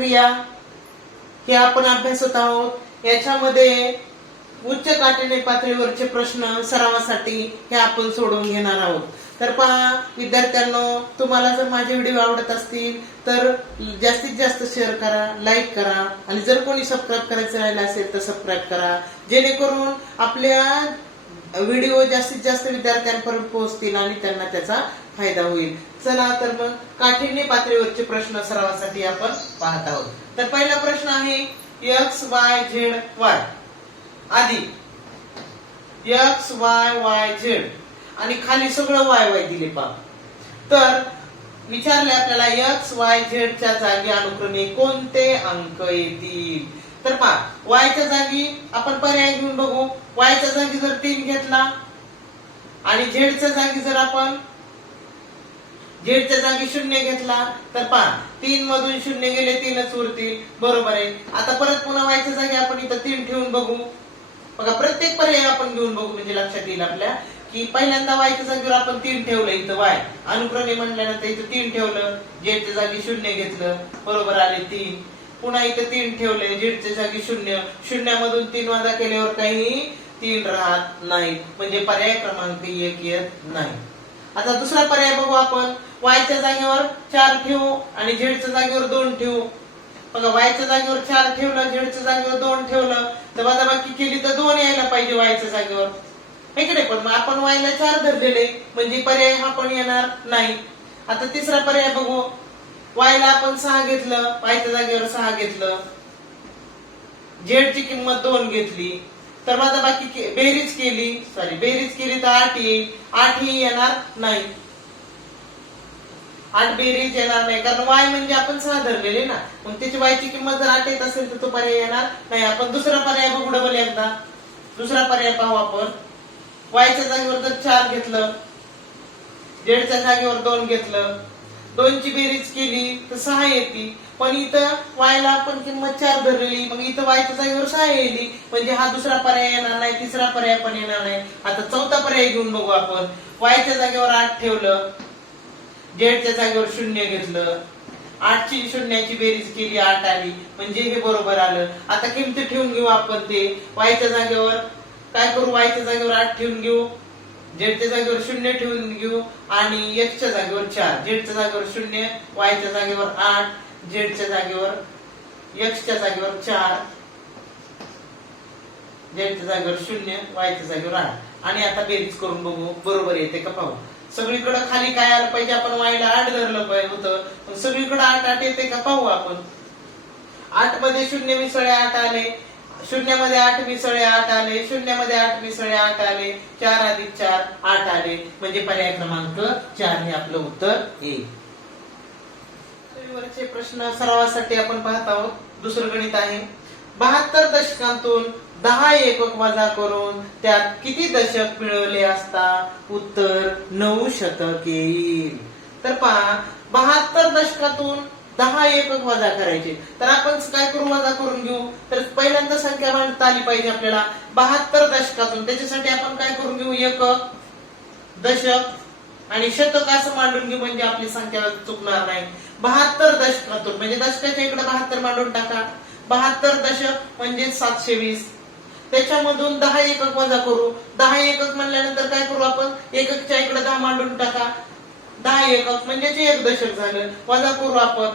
क्रिया हे आपण अभ्यासत आहोत. याच्यामध्ये उच्च काठिण्य पातळीवरचे प्रश्न सरावासाठी हे आपण सोडवून घेणार आहोत. तर पहा विद्यार्थ्यांनो तुम्हाला जर माझे व्हिडिओ आवडत असतील तर जास्तीत जास्त शेअर करा लाईक करा आणि जर कोणी सबस्क्राईब करायचं राहिलं असेल तर सबस्क्राईब करा. जेणेकरून आपल्या व्हिडिओ जास्तीत जास्त विद्यार्थ्यांपर्यंत पोहोचतील आणि त्यांना त्याचा फायदा होईल. चला तर मग काठिण्य पातळीवरचे प्रश्न सरावासाठी आपण पाहत आहोत. तर पहिला प्रश्न आहे एक्स वाय झेड वाय आधी एक्स वाय वाय झेड आणि खाली सगळं वाय वाय दिले पा तर विचारले आपल्याला एक्स वाय झेड च्या जागी अनुक्रमे कोणते अंक येतील? तर पहा वायच्या जागी आपण पर्याय घेऊन बघू. वायच्या जागी जर तीन घेतला आणि झेडच्या जागी जर आपण झेडच्या जागी शून्य घेतला तर पहा तीन मधून शून्य गेले तीनच उरतील. बरोबर आहे. आता परत पुन्हा वायच्या जागी आपण इथं तीन ठेवून बघू. बघा प्रत्येक पर्याय आपण घेऊन बघू. म्हणजे लक्षात येईल आपल्या की पहिल्यांदा वायच्या जागेवर आपण तीन ठेवलं इथं. वाय. अनुक्रमे म्हणल्यानंतर इथं तीन ठेवलं. जेडच्या जागी शून्य घेतलं. बरोबर आले तीन. पुन्हा इथं तीन ठेवले. जेडच्या जागी शून्य. शून्यामधून तीन वाजा केल्यावर काही तीन राहत नाही म्हणजे पर्याय क्रमांक एक येत नाही. आता दुसरा पर्याय बघू आपण. वायच्या जागेवर चार ठेवू आणि झेडच्या जागेवर दोन ठेवू. बघा वायच्या जागेवर चार ठेवलं झेडच्या जागेवर दोन ठेवलं. तर वजाबाकी केली तर दोन यायला पाहिजे वायच्या जागेवर. हे की नाही? पण मग आपण वायला चार धरलेले म्हणजे पर्याय हा पण येणार नाही. आता तिसरा पर्याय बघू. वायला आपण सहा घेतलं वायच्या जागेवर सहा घेतलं. झेडची किंमत दोन घेतली. तर माझा बाकी बेरीज केली. सॉरी बेरीज केली तर आठ येईल. आठ ही येणार नाही. आठ बेरीज येणार नाही. कारण वाय म्हणजे आपण सहा धरलेले ना. मग त्याची वायची किंमत जर आठ येत असेल तर तो पर्याय येणार नाही. आपण दुसरा पर्याय बघू डबल एकदा. दुसरा पर्याय पाहू आपण. वायच्या जागेवर जर चार घेतलं जेडच्या जागेवर दोन घेतलं दोनची बेरीज केली तर सहा येते. पण इथं वायला आपण किंमत चार धरलेली मग इथं वायच्या जागेवर सहा येली म्हणजे हा दुसरा पर्याय येणार नाही तिसरा पर्याय पण येणार नाही. आता चौथा पर्याय घेऊन बघू आपण. वायच्या जागेवर आठ ठेवलं डेडच्या जागेवर शून्य घेतलं आठची शून्याची बेरीज केली आठ आली म्हणजे हे बरोबर आलं. आता किमती ठेवून घेऊ आपण ते. वायच्या जागेवर काय करू? वायच्या जागेवर आठ ठेवून घेऊ जेडच्या जागेवर शून्य ठेवून घेऊ आणि एक्सच्या जागेवर चार. जेडच्या जागेवर शून्य वायच्या जागेवर आठ जेडच्या जागेवर एक्सच्या जागेवर चार जेडच्या जागेवर शून्य वायच्या जागेवर आठ. आणि आता बेरीज करून बघू बरोबर येते का पाहू? सगळीकडे खाली काय आलं पाहिजे आपण वाईला आठ धरलं पाहिजे होतं. पण सगळीकडे आठ आठ येते का पाहू आपण. आठमध्ये शून्य मिसळे आठ आले शून्यामध्ये आठ मिसळे आठ आले शून्यामध्ये आठ मिसळे आठ आले चार अधिक चार आठ आले. म्हणजे पर्याय क्रमांक चार हे आपलं उत्तर येईल प्रश्न सरावासाठी आपण पाहत आहोत. दुसरं गणित आहे. बहात्तर दशकांतून दहा एकक वजा करून त्यात किती दशक मिळवले असता? उत्तर नऊ शतक येईल. तर पहा बहात्तर दशकातून दहा एकक वजा करायचे. तर आपण काय करू? वजा करून घेऊ. तर पहिल्यांदा संख्या मांडता आली पाहिजे आपल्याला. बहात्तर दशकातून. त्याच्यासाठी आपण काय करून घेऊ? एकक दशक आणि शतक असं मांडून घेऊ. म्हणजे आपली संख्या चुकणार नाही. बहात्तर दशकातून. म्हणजे दशकाच्या इकडे बहात्तर मांडून टाका. बहात्तर दशक म्हणजे सातशे वीस. त्याच्यामधून दहा एकक वजा करू. दहा एकक म्हणल्यानंतर काय करू आपण? एककच्या इकडे दहा मांडून टाका. दहा एकक म्हणजे एक दशक झालं वजा करू आपण.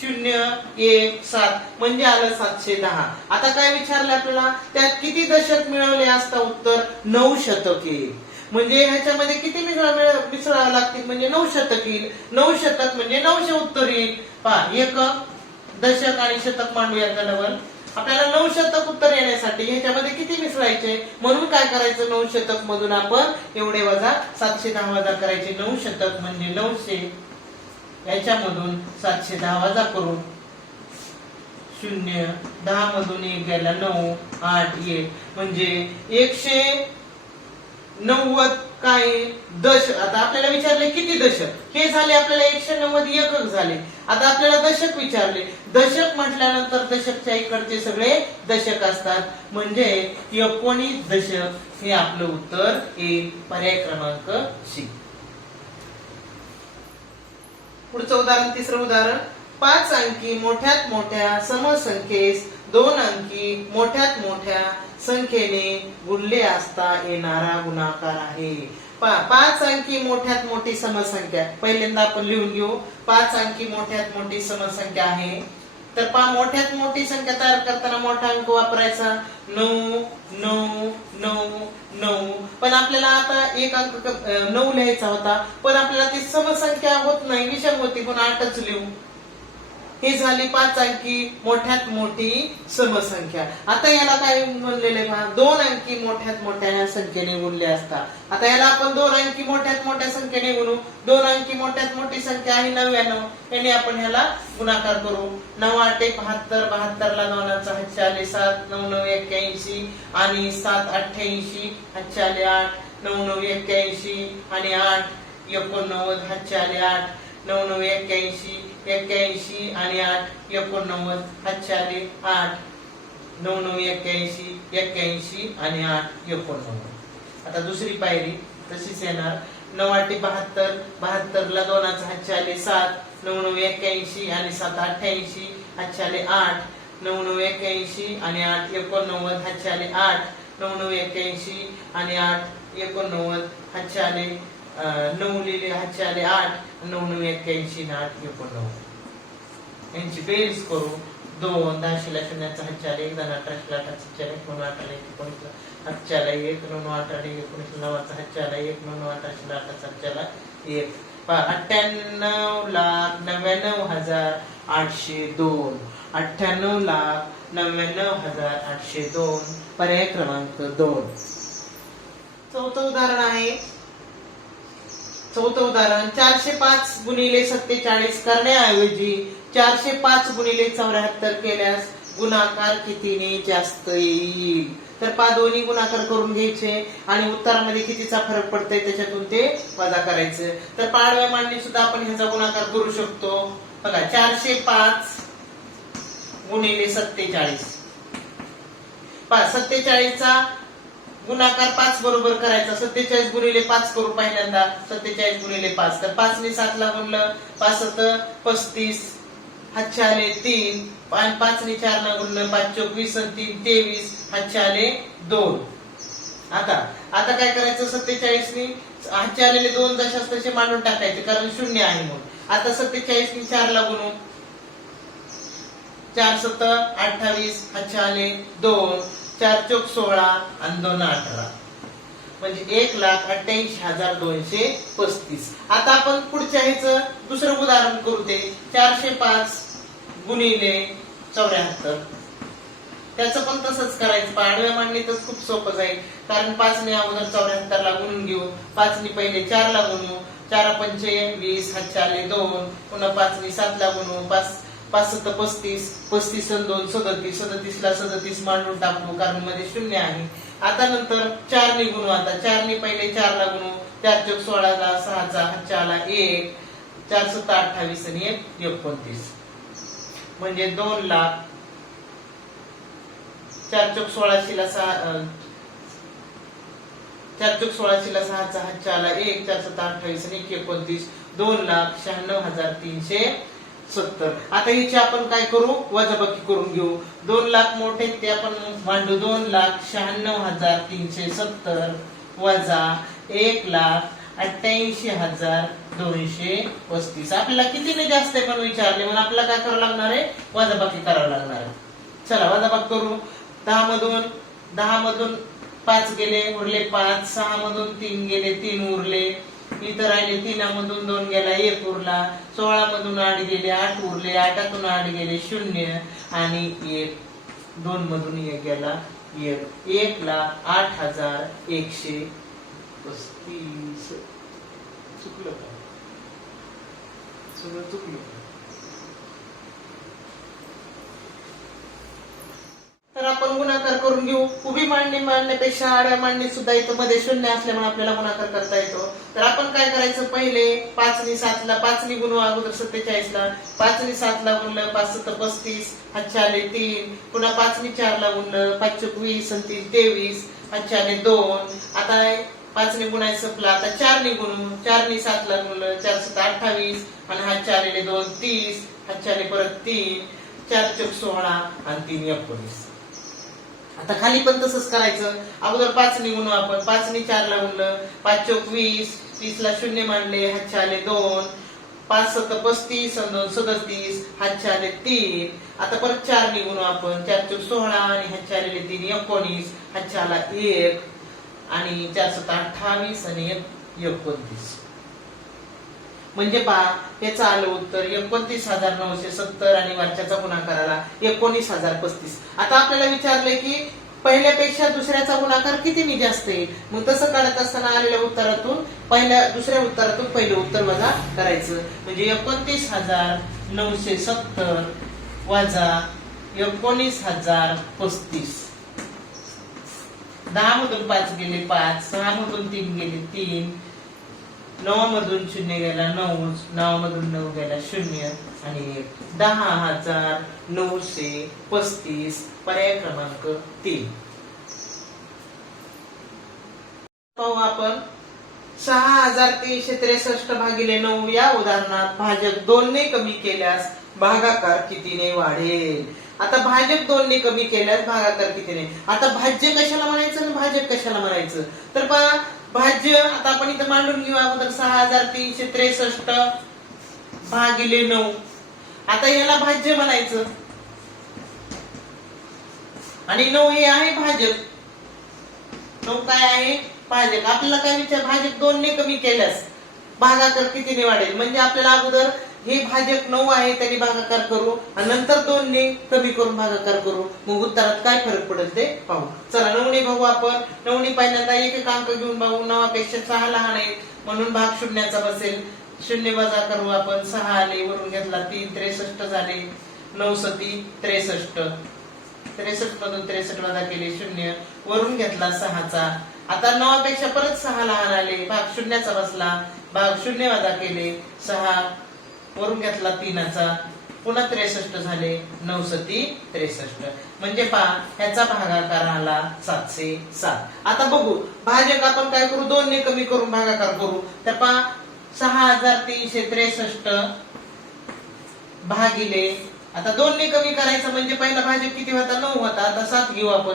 शून्य एक सात म्हणजे आलं सातशे दहा. आता काय विचारलं आपल्याला? त्यात किती दशक मिळवले असता उत्तर? नऊ शतक. येईल म्हणजे ह्याच्यामध्ये किती मिसळा मिसळावं लागतील? म्हणजे नऊ शतक. येईल नऊ शतक म्हणजे नऊशे उत्तर. येईल पहा एकक दशक आणि शतक मांडूया का आपल्याला नऊ शतक उत्तर येण्यासाठी ह्याच्यामध्ये किती मिसळायचे? म्हणून काय करायचं नऊ शतक मधून आपण? एवढे वजा सातशे दहा वजा करायचे. नऊ शतक म्हणजे नऊशे. याच्यामधून सातशे दहा वजा करू शून्य. दहा मधून एक गेला नऊ. आठ एक. म्हणजे एकशे नव्वद काय दश आता आपल्याला विचारले किती दशक? हे झाले आपल्याला एकशे नव्वद एकक झाले. आता आपल्याला दशक विचारले. दशक म्हटल्यानंतर दशकच्या इकडचे सगळे दशक असतात. म्हणजे एकोणीस दशक हे आपलं उत्तर येईल पर्याय क्रमांक सी पुढचं उदाहरण तिसरं उदाहरण. पाच अंकी मोठ्यात मोठ्या समसंख्येस दोन अंकी मोठ्यात मोठ्या संख्येने गुणले असता येणारा गुणाकार आहे. पा- पाच अंकी मोठ्यात मोठी समसंख्या. पहिल्यांदा आपण लिहून घेऊ. पाच अंकी मोठ्यात मोठी समसंख्या आहे. तर पा मोठ्यात मोठी संख्या तयार करताना मोठा अंक वापरायचा. नऊ नऊ नऊ नऊ. पण आपल्याला आता एक अंक नऊ लिहायचा होता. पण आपल्याला ती समसंख्या होत नाही. विषम होती. पण आठच लिहू. ही झाली पाच अंकी मोठ्यात मोठी समसंख्या. आता याला काय म्हणलेले पहा? दोन अंकी मोठ्यात मोठ्या संख्येने गुणले असता. आता याला आपण दोन अंकी मोठ्यात मोठ्या संख्येने गुणू. दोन अंकी मोठ्यात मोठी संख्या आहे नव्याण्णव. याने आपण ह्याला गुणाकार करू. नऊ आठ एक बहात्तर बहात्तर ला दोनाचा हातचे आले सात नऊ नऊ एक्क्याऐंशी आणि सात अठ्ठ्याऐंशी हातचे आले आठ नऊ नऊ एक्क्याऐंशी आणि आठ एकोणनव्वद हातचे आले आठ. नऊ नऊ एक्क्याऐंशी एक्क्याऐंशी आणि आठ एकोणनव्वद हातचे आठ. नऊ नऊ एक्क्याऐंशी एक्क्याऐंशी आणि आठ एकोणनव्वद. आता दुसरी पायरी तशीच येणार. नऊ आठ बहात्तर बहात्तरला दोनाचा हातचे आले सात. नऊ नऊ एक्क्याऐंशी आणि सात अठ्ठ्याऐंशी हातचे आले आठ. नऊ नऊ एक्क्याऐंशी आणि आठ एकोणनव्वद हातचे आले आठ. नऊ नऊ एक्क्याऐंशी आणि आठ एकोणनव्वद हातचे आले नऊ लिहिले हातचे आले आठ नऊ नऊ एक्क्याऐंशी आठ एकोणनव्वद यांची बेरीज करू दोन दहाशेला शून्याचा हातचे आले एक जण अठराशेला अठराशे एक दोन अठरा एक हातचे आला एक नऊ नऊ अठरा एकोणीस एकोणीसला नवाचा हातचे आला एक नऊ नऊ अठराशेला अठरा हातचे आला एक. अठ्ठ्याण्णव लाख नव्याण्णव हजार आठशे दोन. अठ्ठ्याण्णव लाख नव्याण्णव हजार आठशे दोन. पर्याय क्रमांक दोन. चौथं उदाहरण आहे. चौथं उदाहरण चारशे पाच गुणिले सत्तेचाळीस करण्याऐवजी चारशे पाच गुणिले चौऱ्याहत्तर केल्यास गुणाकार कितीने जास्त येईल? तर पा दोन्ही गुणाकार करून घ्यायचे आणि उत्तरामध्ये कितीचा फरक पडतोय त्याच्यातून ते वजा करायचं. तर पाडव्या मांडणी सुद्धा आपण ह्याचा गुणाकार करू शकतो. बघा चारशे पाच गुणिले सत्तेचाळीस. पा सत्तेचाळीसचा गुणाकार पाच बरोबर करायचा सत्तेचाळीस गुणिले पाच करू पहिल्यांदा सत्तेचाळीस गुणिले पाच. तर पाच ने सात ला गुणलं पाच सत पस्तीस. हातचे आले तीन. आणि पाच ने चार ला गुणलं पाच चोवीस आणि तीन तेवीस. हातचे आले दोन. आता आता काय करायचं सत्तेचाळीस ने? हातचे आलेले दोन दशास तसे मांडून टाकायचे कारण शून्य आहे म्हणून. आता सत्तेचाळीस ने चार ला गुणू चार सत्तर अठ्ठावीस. हातचे आले दोन. चार चौक सोळा आणि दोन अठरा. म्हणजे एक लाख अठ्ठ्याऐंशी हजार दोनशे पस्तीस. आता आपण पुढच्या ह्याच दुसरं उदाहरण करू ते. चारशे पाच गुणिले चौऱ्याहत्तर. त्याचं पण तसंच करायचं. पाडव्या तर खूप सोपं जाईल. कारण पाचने अगोदर चौऱ्याहत्तर ला गुणून घेऊ. पाचनी पहिले चार ला गुणू. चार पंचे वीस हातचे दोन. पुन्हा पाचनी सात ला गुणू. पाच पाच सत्त पस्तीस पस्तीस आणि दोन सदतीस सदतीस ला सदतीस मांडून टाकू कारण मध्ये शून्य आहे. आता नंतर चार ने गुणू आता चार ने पहिले चार ला गुणू चार चौक सोळाला सहाचा चारला एक चार सत्ता अठ्ठावीस आणि एक एकोणतीस. म्हणजे दोन लाख चार चौक सोळाशेला सहा चार चौक सोळाशेला सहाचा हातच्या एक चार सत्ता अठ्ठावीस आणि एक एकोणतीस. दोन लाख शहाण्णव हजार तीनशे सत्तर. आता हिची आपण काय करू? वजाबाकी करून घेऊ. दोन लाख मोठे ते आपण मांडू दोन लाख शहाण्णव हजार तीनशे सत्तर वजा एक लाख अठ्ठ्याऐंशी हजार दोनशे पस्तीस. आपल्याला कितीने जास्त आहे पण विचारले? म्हणून आपल्याला काय करावं लागणार आहे? वजाबाकी करावं लागणार आहे. चला वजाबाकी करू. दहा मधून दहा मधून पाच गेले उरले पाच. सहा मधून तीन गेले तीन उरले. इथं राहिले तीनामधून दोन गेला एक उरला सोळा मधून आठ गेले आठ उरले आठातून आठ गेले शून्य आणि एक दोन मधून एक गेला एक एक लाख आठ हजार एकशे पस्तीस. चुकलं का? सगळं चुकलं का? तर आपण घेऊ. उभी मांडणी मांडण्यापेक्षा आड्या मांडणी सुद्धा इथं मध्ये शून्य असल्यामुळे आपल्याला गुणाकार करता येतो. तर आपण काय करायचं? पहिले पाचनी सातला पाचनी गुणू अगोदर सत्तेचाळीसला. पाचनी सातला गुणलं पाच सत्तर पस्तीस. हातचे तीन. पुन्हा पाचनी चारला गुणलं पाच वीस आणि तीन तेवीस. हातचे दोन. आता पाचने गुणाय संपला आता चारने गुण. चारनी सातला गुणलं चार सात अठ्ठावीस. आणि हा चार दोन तीस. हा परत तीन. चार चौक सोळा आणि तीन एकोणीस. आता खाली पण तसंच करायचं. अगोदर पाच निघून आपण. पाचनी चारला चार गुणलं पाच चौक वीस तीसला शून्य मांडले हातच्या आले दोन. पाच सत पस्तीस आणि दोन सदतीस हातच्या आले तीन. आता परत चार निघून आपण. चार चौक सोळा आणि हातच्या आलेले तीन एकोणीस हातच्या आला एक. आणि चार सत अठ्ठावीस आणि एक एकोणतीस. म्हणजे पहा याचं आलं उत्तर एकोणतीस हजार नऊशे सत्तर आणि वरच्याचा गुणाकार आला एकोणीस हजार पस्तीस. आता आपल्याला विचारले की पहिल्यापेक्षा दुसऱ्याचा गुणाकार कितीने जास्त येईल मग तसं काढत असताना आलेल्या उत्तरातून पहिल्या दुसऱ्या उत्तरातून पहिले उत्तर वजा करायचं. म्हणजे एकोणतीस हजार नऊशे सत्तर वजा एकोणीस हजार पस्तीस. दहा मधून पाच गेले पाच सहा मधून तीन गेले तीन नऊ मधून शून्य गेला नऊ नऊ मधून नऊ गेला शून्य आणि एक. दहा हजार नऊशे पस्तीस पर्याय क्रमांक तीन. पाहू आपण. सहा हजार तीनशे त्रेसष्ट भागिले नऊ या उदाहरणात भाजक दोनने कमी केल्यास भागाकार कितीने वाढेल? आता भाजक दोनने कमी केल्यास भागाकार कितीने? आता भाज्य कशाला म्हणायचं आणि भाजक कशाला म्हणायचं? तर पहा भाज्य आता आपण इथं मांडून घेऊ अगोदर सहा हजार तीनशे त्रेसष्ट भागिले नऊ. आता याला भाज्य म्हणायचं. आणि नऊ हे आहे भाजक. नऊ काय आहे? भाजक. आपल्याला काय विचार? भाजक दोन ने कमी केल्यास भागाकर कितीने वाढेल? म्हणजे आपल्याला अगोदर हे भाजक नऊ आहे त्यांनी भागाकार करू. आणि नंतर दोन ने कमी करून भागाकार करू. मग उत्तरात काय फरक पडेल ते पाहू. चला नवणी बघू आपण. नवणी पहिल्यांदा एक एक अंक घेऊन बघू. नवापेक्षा सहा लहान आहेत. म्हणून भाग शून्याचा बसेल. शून्य वजा करू आपण. सहा आले. वरून घेतला तीन. त्रेसष्ट झाले. नऊ सती. त्रेसष्ट. त्रेसष्ट मधून त्रेसष्ट वजा केले. शून्य. वरून घेतला सहाचा. आता नवापेक्षा परत सहा लहान आले. भाग शून्याचा बसला. भाग शून्य वजा केले. सहा. वरून घेतला तीनाचा. पुन्हा त्रेसष्ट झाले नऊ सती त्रेसष्ट. म्हणजे पहा ह्याचा भागाकार आला सातशे सात. आता बघू भाजक आपण काय करू? दोन ने कमी करून भागाकार करू. तर पहा सहा हजार तीनशे त्रेसष्ट भागिले आता दोन ने कमी करायचं म्हणजे पहिला भाजक किती होता? नऊ होता. आता सात घेऊ आपण.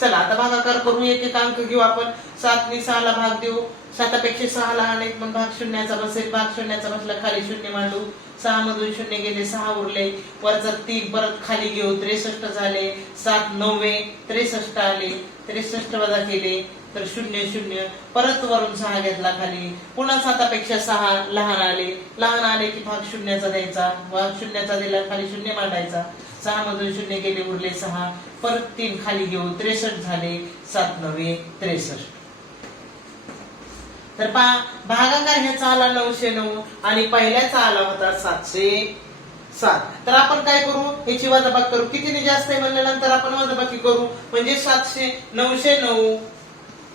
चला आता भागाकार करून एक एक अंक घेऊ आपण. सातने सहाला भाग देऊ. सातापेक्षा सहा लहान आहेत मग भाग शून्याचा बसेल. भाग शून्याचा बसला खाली शून्य मांडू. सहा मधून शून्य गेले सहा उरले. वरचा तीन परत खाली घेऊ. त्रेसष्ट झाले सात नव्वे त्रेसष्ट आले. त्रेसष्ट वजा केले तर शून्य शून्य. परत वरून सहा घेतला खाली. पुन्हा सातापेक्षा सहा लहान आले. लहान आले की भाग शून्याचा द्यायचा. भाग शून्याचा दिला खाली शून्य मांडायचा. सहा मधून शून्य गेले उरले सहा. परत तीन खाली घेऊ त्रेसष्ट झाले सात नव्हे त्रेसष्ट. तर पा भागाकार ह्याचा आला नऊशे नऊ आणि पहिल्याचा आला होता सातशे सात. तर आपण काय करू? याची वजाबाकी करू. कितीने जास्त आहे म्हणल्यानंतर आपण वजाबाकी करू? म्हणजे सातशे नऊशे नऊ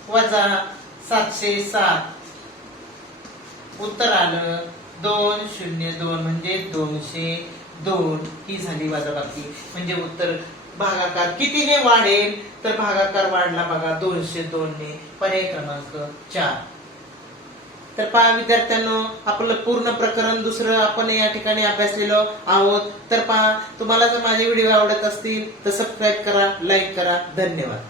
वजा सातशे सात. उत्तर आलं दोन शून्य दोन म्हणजे दोनशे दोन ही झाली वजाबाकी. म्हणजे उत्तर भागाकार कितीने वाढेल? तर भागाकार वाढला बघा दोनशे दोन ने पर्याय क्रमांक चार. तर पहा विद्यार्थ्यांनो आपलं पूर्ण प्रकरण दुसरं आपण या ठिकाणी अभ्यासलेलो आहोत. तर पहा तुम्हाला जर माझे व्हिडिओ आवडत असतील तर सबस्क्राईब करा लाईक करा. धन्यवाद.